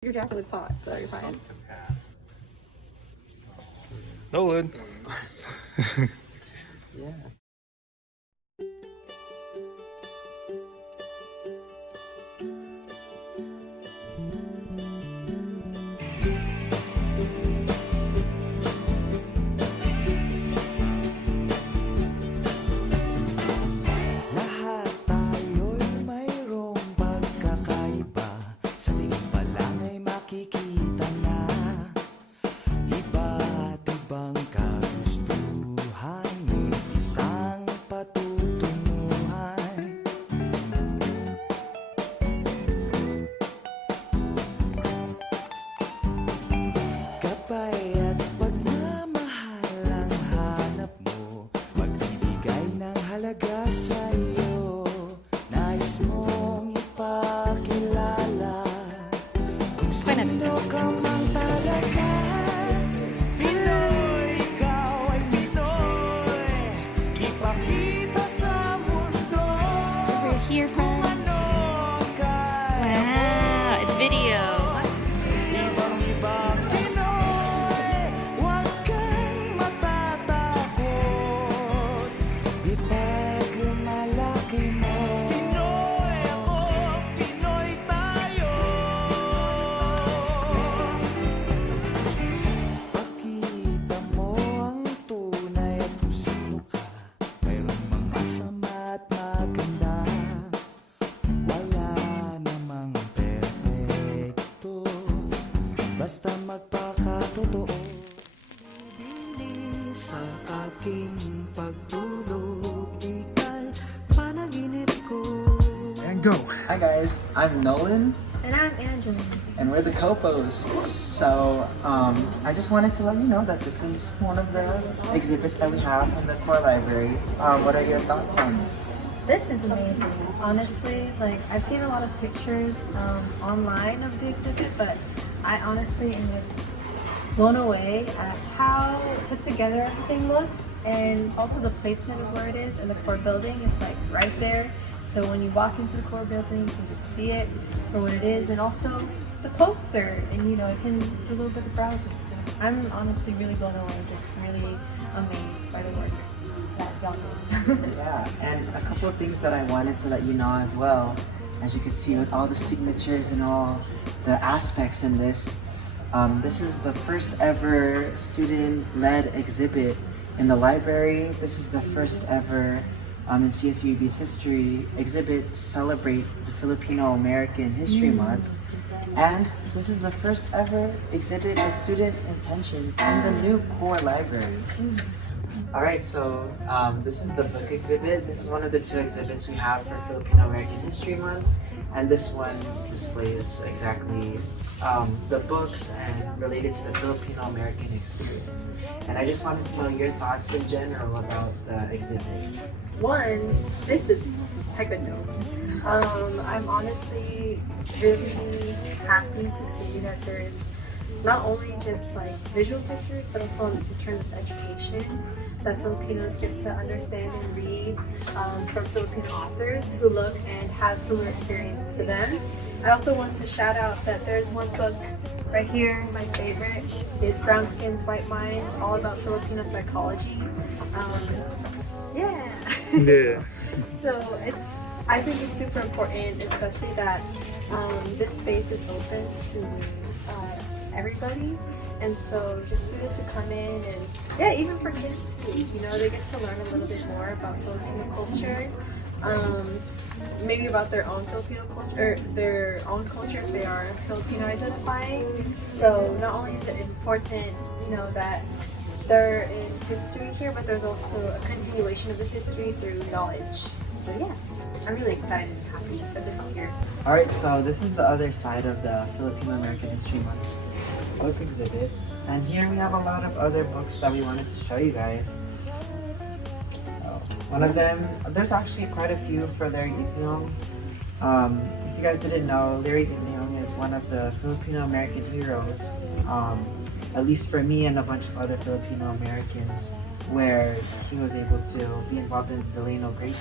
Your jacket looks hot, so you're fine. Nolan. Yeah. Lahat tayo'y mayroong pagkakaiba. Sa tingin pa lang ay makikita na iba't ibang kagustuhan, may isang patutunguhan. Gabay at pagmamahal ang hanap mo, magbibigay ng halaga sa'yo. Nais mong ipakilala kung sino ka man talaga. Pinoy, ikaw ay Pinoy. Ipakita sa mundo Over here, friend. ano ka. Wow, it's video. Ibang-ibang Pinoy, huwag kang matatakot. Ipagmalaki mo. Pinoy ako, Pinoy tayo. Pakita mo ang tunay at kung sino ka. Mayroong mga masama at maganda. Wala namang perfecto, basta magpakatotoo. Bili sa aking pagtulog, ika'y panaginip ko. And go. Hi guys, I'm Nolan, And I'm Angela. and we're the Copos. So, I just wanted to let you know that this is one of the exhibits that we have in the core library. What are your thoughts on it? This is amazing. Honestly, like I've seen a lot of pictures online of the exhibit, but I honestly am just blown away at how put together everything looks, and also the placement of where it is in the core building. It's like right there. So when you walk into the core building, you can just see it for what it is, and also the poster, and you can do a little bit of browsing. So I'm honestly really blown away, just really amazed by the work that y'all do. Yeah, and a couple of things that I wanted to let you know as well. As you can see with all the signatures and all the aspects in this, this is the first ever student-led exhibit in the library. This is the first ever in CSUB's history exhibit to celebrate the Filipino-American History Month. And this is the first ever exhibit of student intentions in the new core library. Alright, so this is the book exhibit. This is one of the two exhibits we have for Filipino-American History Month. And this one displays exactly the books and related to the Filipino-American experience. And I just wanted to know your thoughts in general about the exhibit. One, this is hecka dope. I'm honestly really happy to see that there's not only just like visual pictures, but also in terms of education that Filipinos get to understand and read from Filipino authors who look and have similar experience to them. I also want to shout out that there's one book right here, my favorite, is Brown Skins, White Minds, all about Filipino psychology. Yeah. Yeah. So I think it's super important, especially that this space is open to everybody. And so just students who come in, and yeah, even for kids too, they get to learn a little bit more about Filipino culture. Maybe about their own Filipino culture, or their own culture if they are Filipino identifying. So not only is it important, that there is history here, but there's also a continuation of the history through knowledge. So yeah, I'm really excited and happy that this is here. Alright, so this is the other side of the Filipino-American History Month book exhibit. And here we have a lot of other books that we wanted to show you guys. So, one of them, there's actually quite a few for Larry Itliong. If you guys didn't know, Larry Itliong is one of the Filipino-American heroes, at least for me and a bunch of other Filipino Americans, where he was able to be involved in the Delano Grape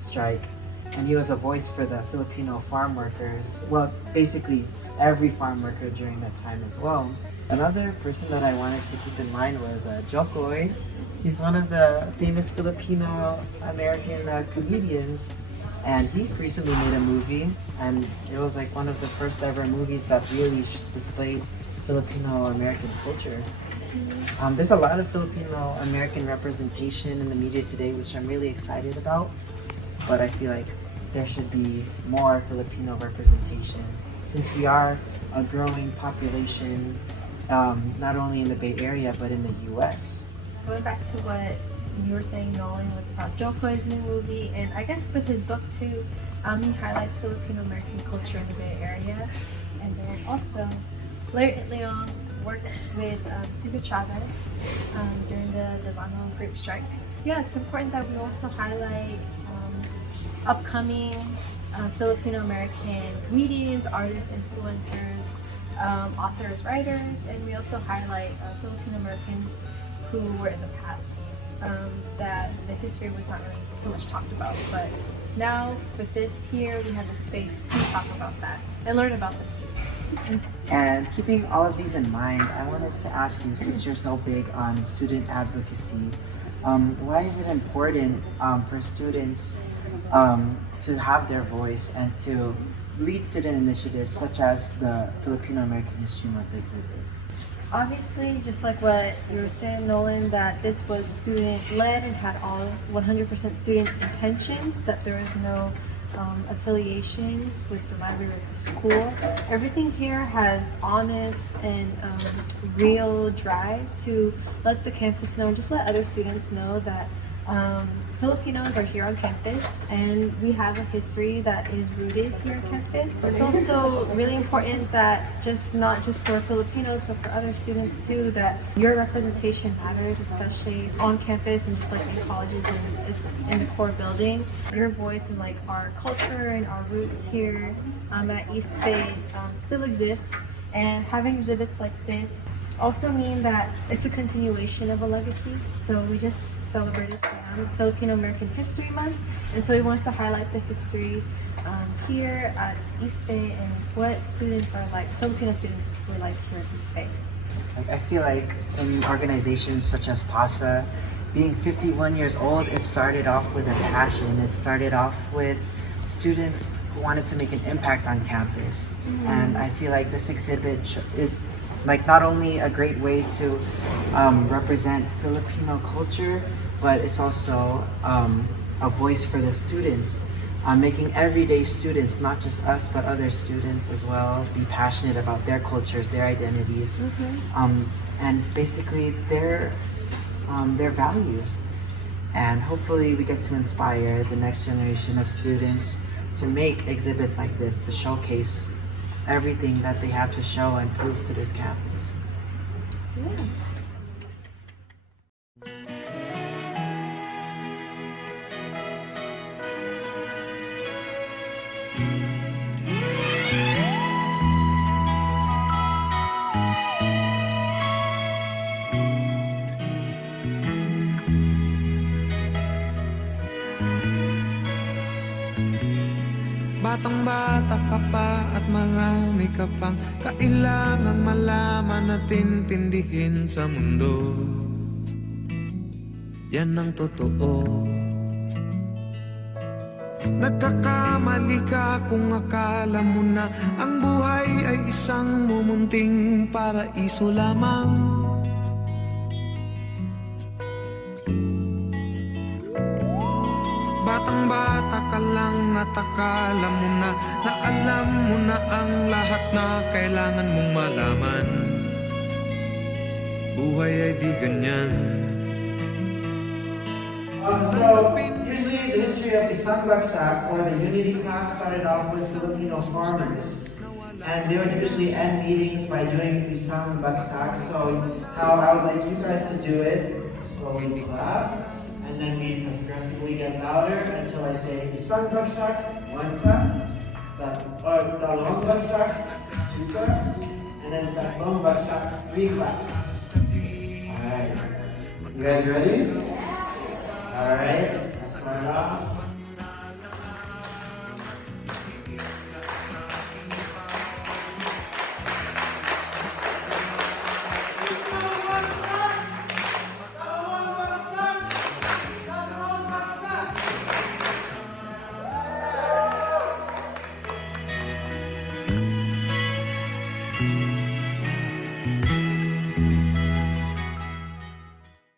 strike. and he was a voice for the Filipino farm workers. Well, basically every farm worker during that time as well. Another person that I wanted to keep in mind was Jokoy. He's one of the famous Filipino-American comedians, and he recently made a movie, and it was like one of the first ever movies that really displayed Filipino-American culture. There's a lot of Filipino-American representation in the media today, which I'm really excited about, but I feel like there should be more Filipino representation since we are a growing population, not only in the Bay Area but in the US. Going back to what you were saying, Nolan, with Jokoy's new movie, and I guess with his book too, he highlights Filipino-American culture in the Bay Area. And then also, Larry Leong works with Cesar Chavez during the Delano grape strike. Yeah, it's important that we also highlight upcoming Filipino-American comedians, artists, influencers, authors, writers, and we also highlight Filipino-Americans who were in the past that the history was not really so much talked about. But now with this here, we have a space to talk about that and learn about them too. And keeping all of these in mind, I wanted to ask you, since you're so big on student advocacy, why is it important for students to have their voice and to lead student initiatives such as the Filipino American History Month exhibit? Obviously, just like what you were saying, Nolan, that this was student-led and had all 100% student intentions, that there was no affiliations with the library or the school. Everything here has honest and real drive to let the campus know, and just let other students know that Filipinos are here on campus and we have a history that is rooted here on campus. It's also really important that not just for Filipinos but for other students too, that your representation matters, especially on campus and just like in colleges and in the core building. Your voice and like our culture and our roots here at East Bay still exist, and having exhibits like this also mean that it's a continuation of a legacy. So we just celebrated Filipino American History Month, and so we want to highlight the history here at East Bay and what students are like, Filipino students were like here at East Bay. I feel like in organizations such as PASA, being 51 years old, it started off with a passion. It started off with students who wanted to make an impact on campus. And I feel like this exhibit is like not only a great way to represent Filipino culture, but it's also a voice for the students, making everyday students, not just us, but other students as well, be passionate about their cultures, their identities, and basically their values. And hopefully we get to inspire the next generation of students to make exhibits like this, to showcase everything that they have to show and prove to this campus. Yeah. Batang-bata ka pa at marami ka pang kailangang malaman at intindihin sa mundo. Yan ang totoo. Nagkakamali ka kung akala mo na ang buhay ay isang mumunting paraiso lamang. Batang-bata ka lang at akala mo na alam mo na ang lahat na kailangan mong malaman. Buhay ay di ganyan. So, usually the history of Isang Bagsak or the Unity Camp started off with Filipino farmers. And they would usually end meetings by doing Isang Bagsak. So, how I would like you guys to do it, slowly clap. And then we progressively get louder until I say Isang Bagsak, 1 clap. Dalawang Bagsak, 2 claps. And then Tatlong Bagsak, 3 claps. Alright. You guys ready? Alright, let's start off.